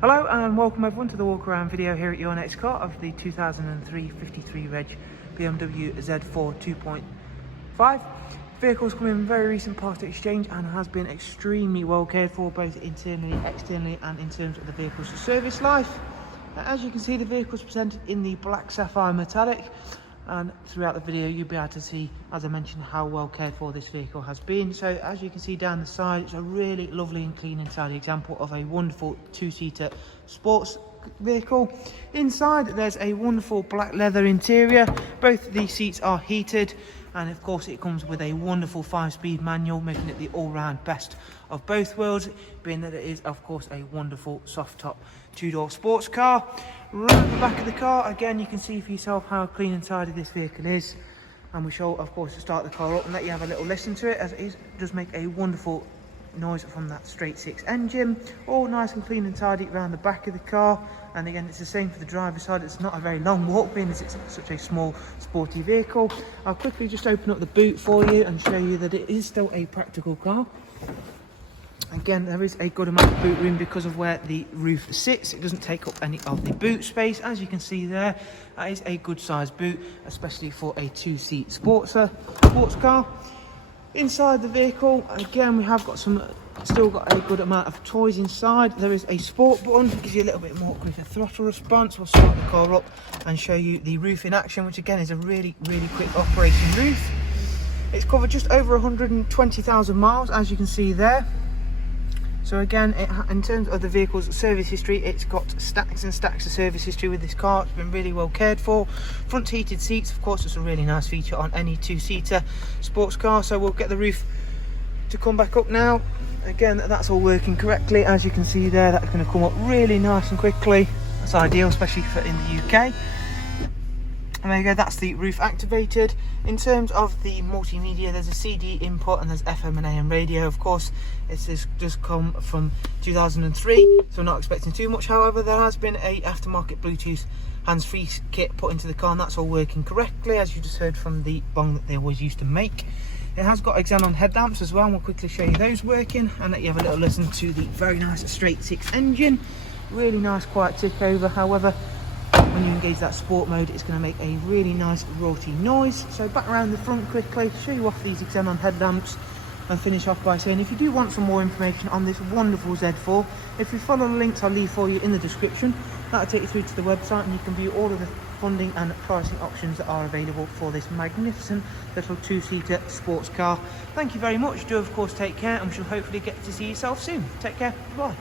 Hello and welcome everyone to the walk around video here at your next car of the 2003 53 reg BMW Z4 2.5. Vehicle's come in very recent part exchange and has been extremely well cared for both internally, externally and in terms of the vehicle's service life. As you can see, the vehicle's presented in the black sapphire metallic, and throughout the video you'll be able to see, as I mentioned, how well cared for this vehicle has been. So as you can see down the side, it's a really lovely and clean and tidy example of a wonderful two-seater sports vehicle. Inside there's a wonderful black leather interior. Both the seats are heated, and of course it comes with a wonderful 5-speed manual, making it the all-round best of both worlds, being that it is of course a wonderful soft top two-door sports car. Right at the back of the car, again you can see for yourself how clean and tidy this vehicle is, and we shall of course start the car up and let you have a little listen to it, as it does make a wonderful noise from that straight six engine. All nice and clean and tidy around the back of the car, and again it's the same for the driver's side. It's not a very long walk, being as it's such a small sporty vehicle. I'll quickly just open up the boot for you and show you that it is still a practical car. Again, there is a good amount of boot room because of where the roof sits. It doesn't take up any of the boot space. As you can see there, that is a good sized boot, especially for a two-seat sports car. Inside the vehicle, again, we have got still got a good amount of toys inside. There is a sport button, gives you a little bit more quicker throttle response. We'll start the car up and show you the roof in action, which again is a really quick operating roof. It's covered just over 120,000 miles, as you can see there. So again, in terms of the vehicle's service history, it's got stacks and stacks of service history with this car. It's been really well cared for. Front heated seats, of course, it's a really nice feature on any two-seater sports car. So we'll get the roof to come back up now. Again, that's all working correctly. As you can see there, that's going to come up really nice and quickly. That's ideal, especially for in the UK. And there you go, that's the roof activated. In terms of the multimedia, there's a CD input and there's FM and AM radio. Of course, it's just come from 2003, so I'm not expecting too much. However, there has been a aftermarket Bluetooth hands-free kit put into the car, and that's all working correctly, as you just heard from the bong that they always used to make. It has got xenon headlamps as well, and we'll quickly show you those working and let you have a little listen to the very nice straight six engine. Really nice quiet tick over. However, when you engage that sport mode, it's going to make a really nice roarty noise. So back around the front quickly, show you off these xenon headlamps and finish off by saying, if you do want some more information on this wonderful Z4, if you follow the links I'll leave for you in the description, that'll take you through to the website and you can view all of the funding and pricing options that are available for this magnificent little two-seater sports car. Thank you very much. Do of course take care, and we shall hopefully get to see yourself soon. Take care. Bye.